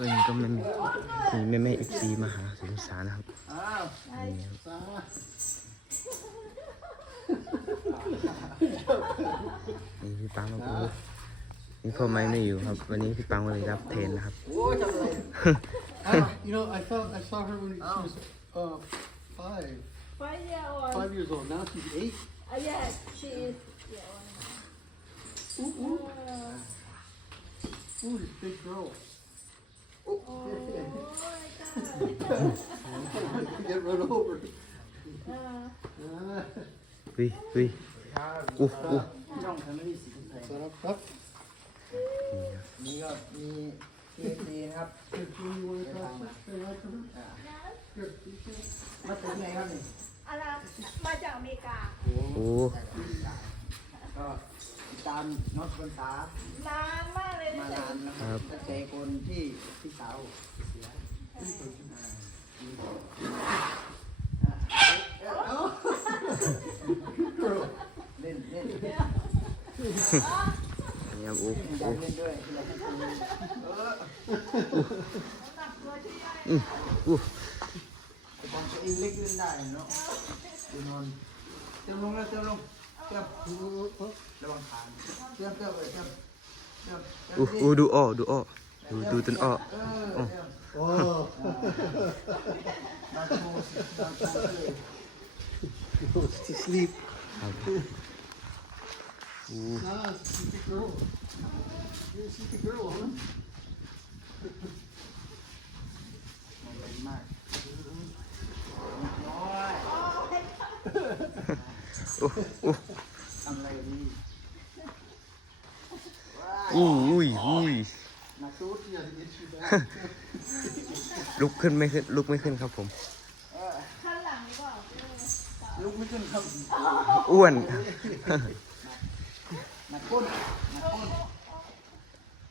เอิญก็ไม่มีมีแม่แม่อีกซีมาหาสงสารนะครับอ้าวนี่ครับสานี่พี่ปังครับโอ้นี่พ่อไม่ไม่อยู่ครับ วันนี้พี่ปังก็เลยรับแทนนะครับโอ้ยทำอะไร Ah, you know, I thought I saw her when she was uh, five, Five year old. five years old. Now she's eight. Uh, yes, she is. Yeah, one. Ooh, ooh, Uh, ooh, this big girl. วิวิอู้ยนี่ก็มีทีซีนะครับมามาจากอเมริกาโอ้ ก็ติดตามน้องคนตานานมากเลยมานานนะครับตั้งแต่คนที่พี่สาวเสียเล่นเล่นนี่ครับอู้อยากเล่นด้วยอยากให้คุณอู้แต่บอลตัวเองเล็กเล่นได้เนาะดูนอนเติมลงแล้วเติมลง เติมระวังขาเติมเติมเลยเติมเติมเติมอู้อู้ดูอ้อดูอ้อดูดูต้นอ้อเออเติม Oh. มาโชว์มาโชเลย goes to sleep. ครับอู้ Ah, she's a girl. You're a sleepy girl, huh? มองเป็นมากน้อยอู้อู้ทำอะไรดี อู้อุ้ยอุ้ยมาซูด Yeah, to get you back. ลุกขึ้นไม่ขึ้น ลุกไม่ขึ้นครับผมเออข้างหลังหรือเปล่าเออลุกไม่ขึ้นครับ อ้วนมาก้นมาก้น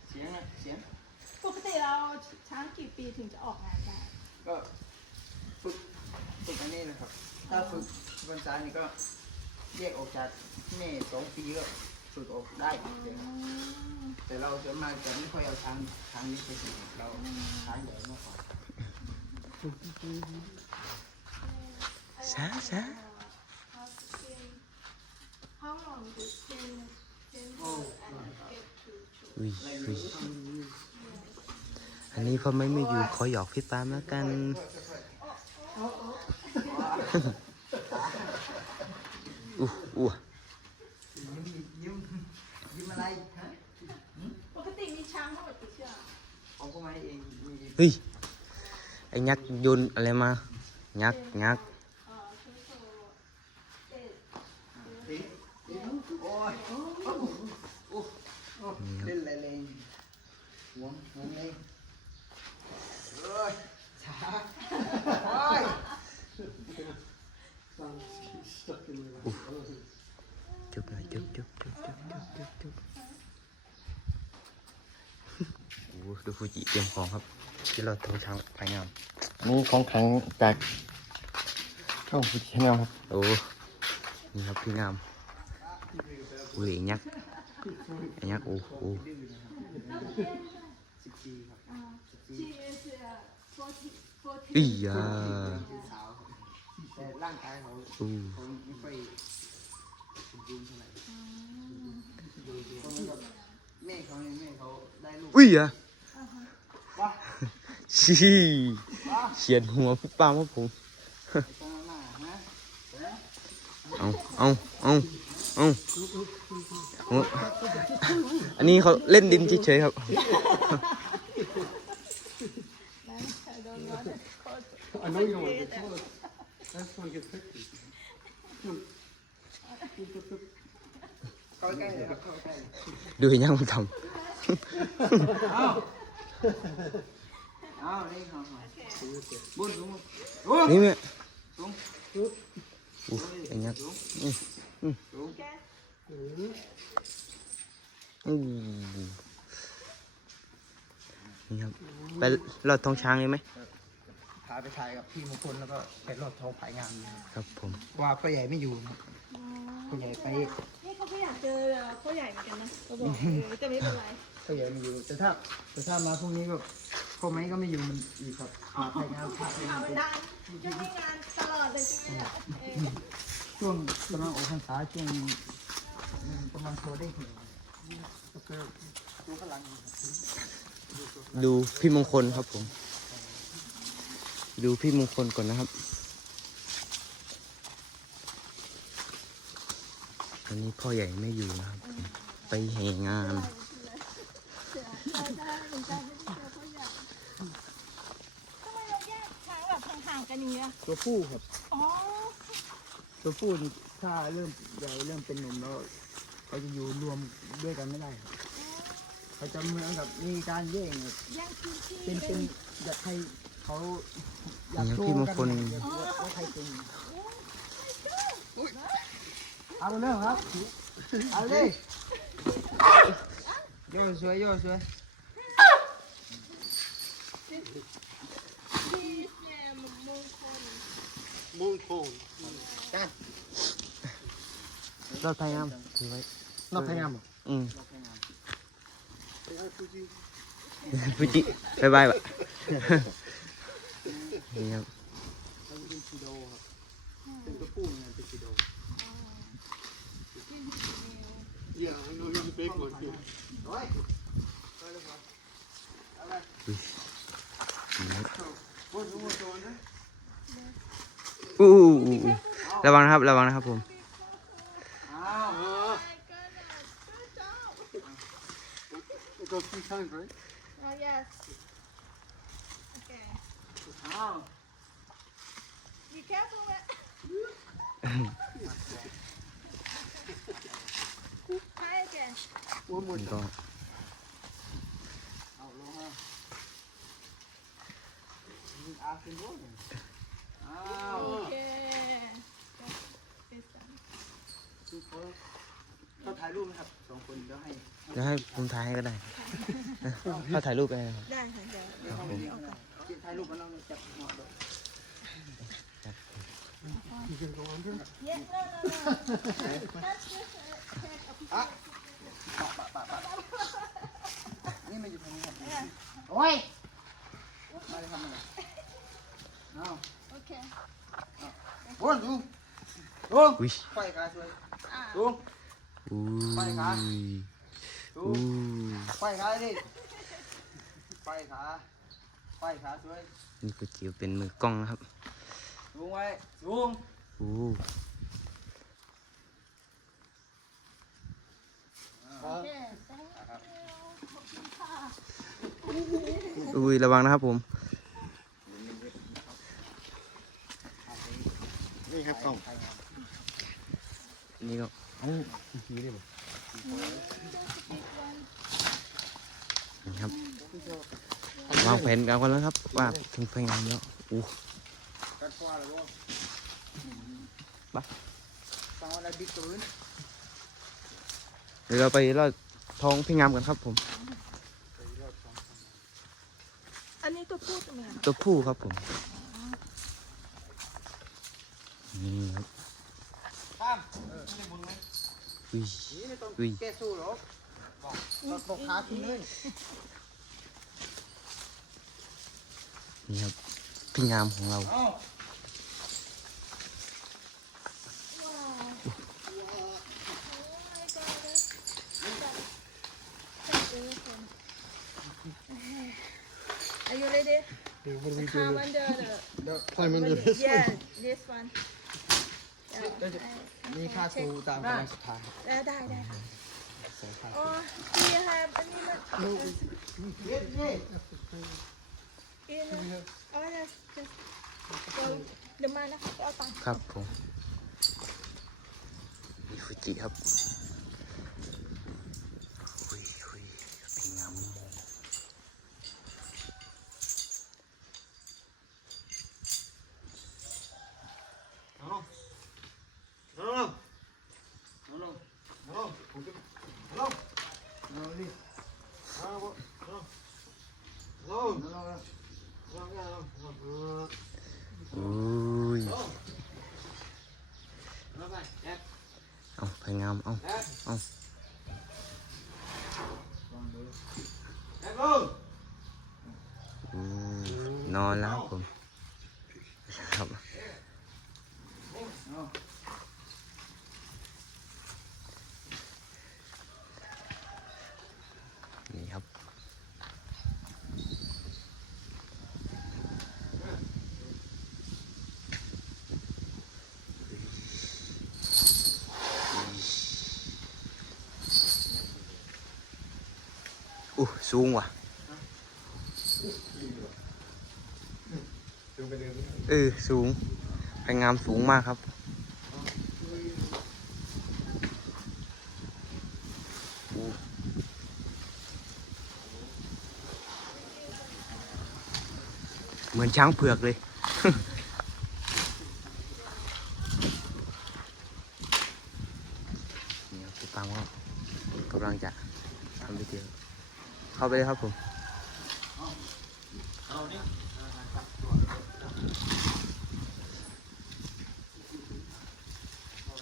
เสียงนะเสียง ปกติเราช้างกี่ปีถึงจะออกงานได้ก็ฝึกฝึกอันนี้นะครับ ถ้าฝึกวันซ้ายนี่ก็แยกออกจากแม่สองปีก็ ฝึกออกได้ แต่เราส่วนมากจะไม่ค่อยเอาทางทางนี้ไปฝึกเราทางใหญ่มากกว่าช้าช้า How long does ten ten and get to อุ้ยอุ้ยอันนี้พ่อไม่ไม่อยู่ขอหยอกพี่ปามแล้วกัน อู้อู้ ยิ้มยิ้มยิ้มอะไรฮะ ปกติมีช้างทั้งหมดกี่เชือก เอาเข้ามาให้เองมี เฮ้ย ไอ้ยักษ์โยนอะไรมา ยักษ์ยักษ์ เอ่อคือโซเอ็ด สิสิโอ้ยโอ้โอ้โอ้เล่นอะไรเลยหวงหวงเลยเอ้ยช้าโอ้ย Sounds she's stuck in there. จุบหน่อยจุบจุบจุบจุบจุบจุบจุบโอ้โหดู ฟูจิเตรียมของครับ ที่เราโทรช้างไปงามนี่ของแข็งจากช่องฟูจิแนลครับ โอ้นี่ครับพี่งามอุ้ยไอ้ยักษ์ไอ้ยักษ์โอ้โหสิบสี่ครับชีเอส forty forty อียาพี่สาวแต่ร่างกายเขาอู้เขาไม่ค่อยสมบูรณ์เท่าไหร่เพราะว่าแม่เขาเนี่ยแม่เขาได้ลูกอุ้ยอะว้า ชี้เฉียดหัวพี่ปามครับผมไอ้ตรงหน้าฮะเอาเอาเอาเอาเอาอันนี้เขาเล่นดินเฉยๆครับ I know you don't want to get close. I just want to get pictures. Come. เข้าใกล้เลยครับเข้าใกล้ดูไอ้ยังมันท อ้าวนี่ครับบุญลุงโอ้ำนี่แม่ลุงอู้ไอ้ยักษ์ลุงอู้นี่ครับไปลอดท้องช้างเลยไหมพาไปถ่ายกับพี่มงคลแล้วก็ไปรอบท้องผายงานครับผมว่าพ่อใหญ่ไม่อยู่พ่อใหญ่ไปนี่เขาก็อยากเจอพ่อใหญ่เหมือนกันนะเขาบอกเออแต่ไม่เป็นไร พ่อใหญ่ไม่อยู่ แต่ถ้าแต่ถ้ามาพรุ่งนี้ก็พ่อไม้ก็ไม่อยู่มันอีกครับมาไทยงานพระไทยงานเอาไปได้จะให้งานตลอดเลยใช่ไหมเนี่ยเออช่วงกำลังออกพรรษาช่วงประมาณโซได้ถึงก็คือดูพลังดูพี่มงคลครับผม ดูพี่มงคลก่อนนะครับวันนี้พ่อใหญ่ไม่อยู่นะครับ ไปแห่งาน ทำไมเราแยกช้างแบบห่างๆกันอย่างเงี้ยตัวผู้ครับ อ๋อ ตัวผู้นี่ถ้าเริ่มใหญ่เริ่มเป็นหนุ่มแล้วเขาจะอยู่รวมด้วยกันไม่ได้ครับเขาจะเหมือนกับมีการแย่งแบบแย่งพื้นที่เป็นกัเป็นนอยากให้เขาอยากเนี่ยโชพี่ว์มงกันคลอยากรู้ว่าใครเป็นเอาไปเลยครับ เอาเลยย่อสวยย่อสวยที่เนี่ย มงคล Moonphone. รอดพยายามถือไว้นอกพยายามอืมนอกพยายาม Hey, Fuji. ฟูจิบายบายบะนี่ครับอันนี้เป็นชิโดครับเป็นตัวผู้เนี่ยเป็นชิโด Yeah, I know he's a big one too. โอ้ยอู้อู้อู้ อู้ระวังนะครับ ระวังนะครับผมอ้าว Uh, Good job. it goes three times, right? Oh yes. Okay. อ้าว Be careful. man. Try again. One more นี่ time. ก็ เอาลงมา อาขึ้นด้วยอ้าว Okay. This one. เขาถ่ายรูปไหมครับสองคนเดี๋ยวให้เดี๋ยวให้ผมถ่ายให้ก็ได้ถ้าถ่ายรูปไปนะครับได้ค่ะเดี๋ยวเดี๋ยวเขาเดี๋ยวเขาถ่ายรูปมาแล้วจับหัวด้วย You gonna go under? Yeah, no, no, no. That's just a take a picture. นี่มันอยู่ตรงนี้ครับ Yeah. โอ้ยมาเลยครับมาเลยเอา Okay. บนดูดูอุ้ยไฟขาสวย Ah. ดูอุ้ไปครับยดูอู้ไฟขาดิไฟขาไฟขาสวยนี่ก็จิ๋วเป็นมือกล้องนะครับ สูงไว้ สูงอู้ Okay. Thank you. อุ้ยระวังนะครับผม นี่ครับกล้องนี่ก็เอาทีได้บ่ครับวางแผนกันกันแล้วครับ ว่าถึงไฟงานแล้วอู้บ้าเยวะอะไรบิ๊กตื่นเดี๋ยวเราไปลอดท้องพี่งามกันครับผม อันนี้ตัวพูดไหมตัวผู้ครับผม นี่ครับข้ามเออไม่มุนไหมอุ้ยนี่ไม่ต้องอุ้ยแก้สู้หรอกบอกเราตกขาขึ้นเลยนี่ครับพี่งามของเราเอ้าว้าว Oh my god. Are you ready? Yeah, what are we Climb doing? under the. เดี๋ยว Climb under this Yeah, one. this one. มีค่าครูตามกำลังสุดท้ายได้ได้ได้ค่ะอ๋อ do you have อันนี้มันเย็ดเย็ด in oh that's just go เดี๋ยวมานะคะเอาตังค์ครับผมมีฟูจิครับอุ้ยอุ้ยพี่งามโม No, no, ลงลง no, no. Okay. ลงลงดิ Ah, what? No. ล No. งลง No, no, no, no. อุ้ย ลงไปแอบ เอาพี่งามเอา แอบ เอา ลองดู อนแล้วครับผมครับ เอา นี่ครับ อู้ สูงว่ะเออสูงไปงามสูงมากครับ เหมือนช้างเผือกเลย นี่ครับพี่ปังก็กำลังจะทำพิธีเข้า ไปเลยครับผมเอา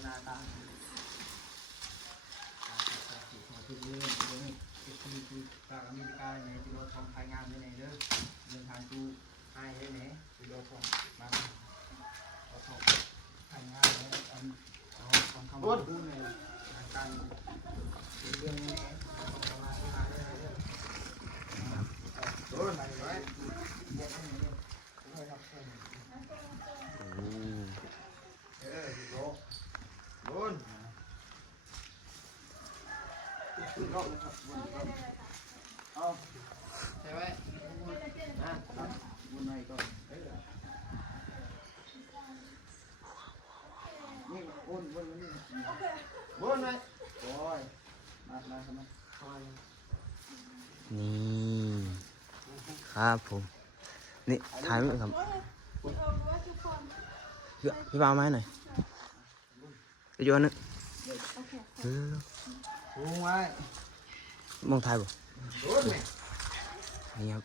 หน้าต รอบเลยครับวนรอบเอาใช่ไหมนะครับวนในก่อนเออนี่วนวนวนนี่วนไปโอ้ยมามาทำไมคอยนี่ครับผม นี่ถ่ายไว้ครับเออว่าทุกคนพี่พี่ปาเอาไม้หน่อยไปโยนนึงโอเคเออวงไว้ มองถ่ายบ่โดนไหมนี่ครับ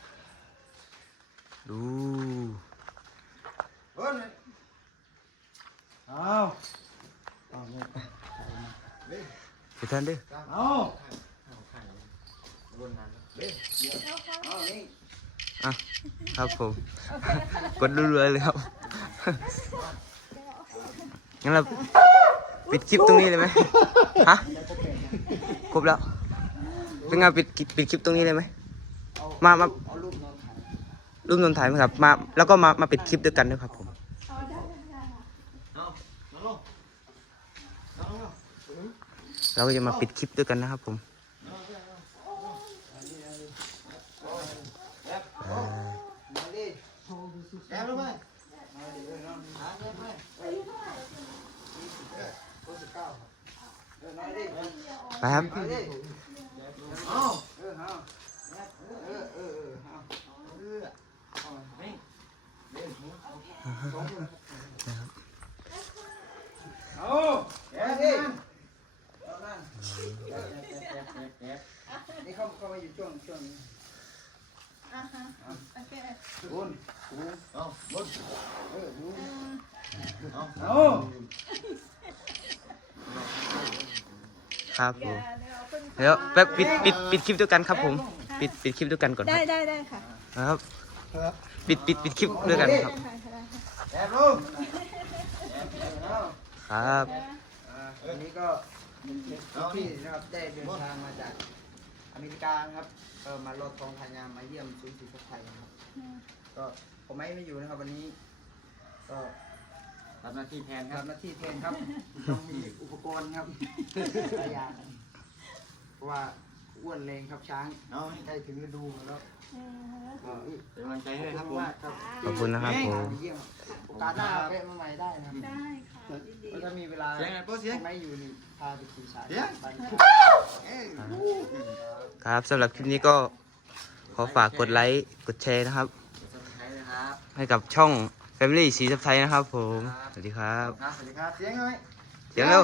ดูโดนไหมเอาเอาเนี่ยไปท่านเด้อเอาวนนั้นเด้เอานี่ครับผมกดรัวๆเลยครับงั้นเราปิดคลิปตรงนี้เลยไหมฮะครบแล้ว เป็นไงปิดปิดคลิปตรงนี้เลยไหมมามารูปนอนถ่ายรูปนนถ่ายไหมครับ มาแล้วก็มามาปิดคลิปด้วยกันด้วยครับผมเราก็จะมาปิดคลิปด้วยกันนะครับผมไปครับ เอาเออเอาเออเออเออเอาเออเอานี่เล่นหัวสองคนเอาแกดิเอานั่นนี่เขาเขามาอยู่ช่วงช่วงนี้อ่าฮะโอเคบุญบุญเอาบุญเออบุญอืมเอาเอาครับผเดี๋ยวม เดี๋ยวคุณเดี๋ยวแป๊บปิดปิดปิดคลิปด้วยกันครับผม ปิดปิดคลิปด้วยกันก่อนคได้รับได้ได้ค่ะนะครับ ปิดปิดปิดคลิปด้วยกันครับได้ค่ะได้ค่ะแอบลูกแอบเอาครับอ่าวันนี้ก็เป็นพี่นะครับได้เดินทางมาจากอเมริกานะครับเออมาลดทองพายามมาเยี่ยมศูนย์ศิลปไทยนะครับอืมก็ผมไม่ไม่อยู่นะครับวันนี้ ก็ทำหน้าที่แทนครับทำหน้าที่แทนครับต้องมีอุปกรณ์ครับหลายอย่างเพ ราะว่าอ้วนแรงครับช้างเอาใกล้ถึงฤดูแล้วอืมก็เป็นกำลังใจให้ขคอรับบคุณผมมากครับขอบคุณนะครับผมมาเยี่ยมโอกาสหน้าแวะมาใหม่ได้นะครับได้ค่ะยินดีแล้วถ้ามีเวลาเสียงไงโป๊ะเสียงไม่อยู่นี่พาไปขี่ช้างเสียงไปเอ้ยครับสำหรับคลิปนี้ก็ขอฝากกดไลค์กดแชร์นะครับใช้นะครับให้กับช่อง Family สีสับไทยนะครับผมครับสวัสดีครับสวัสดีครับเสียงหน่อยเสียงเร็ว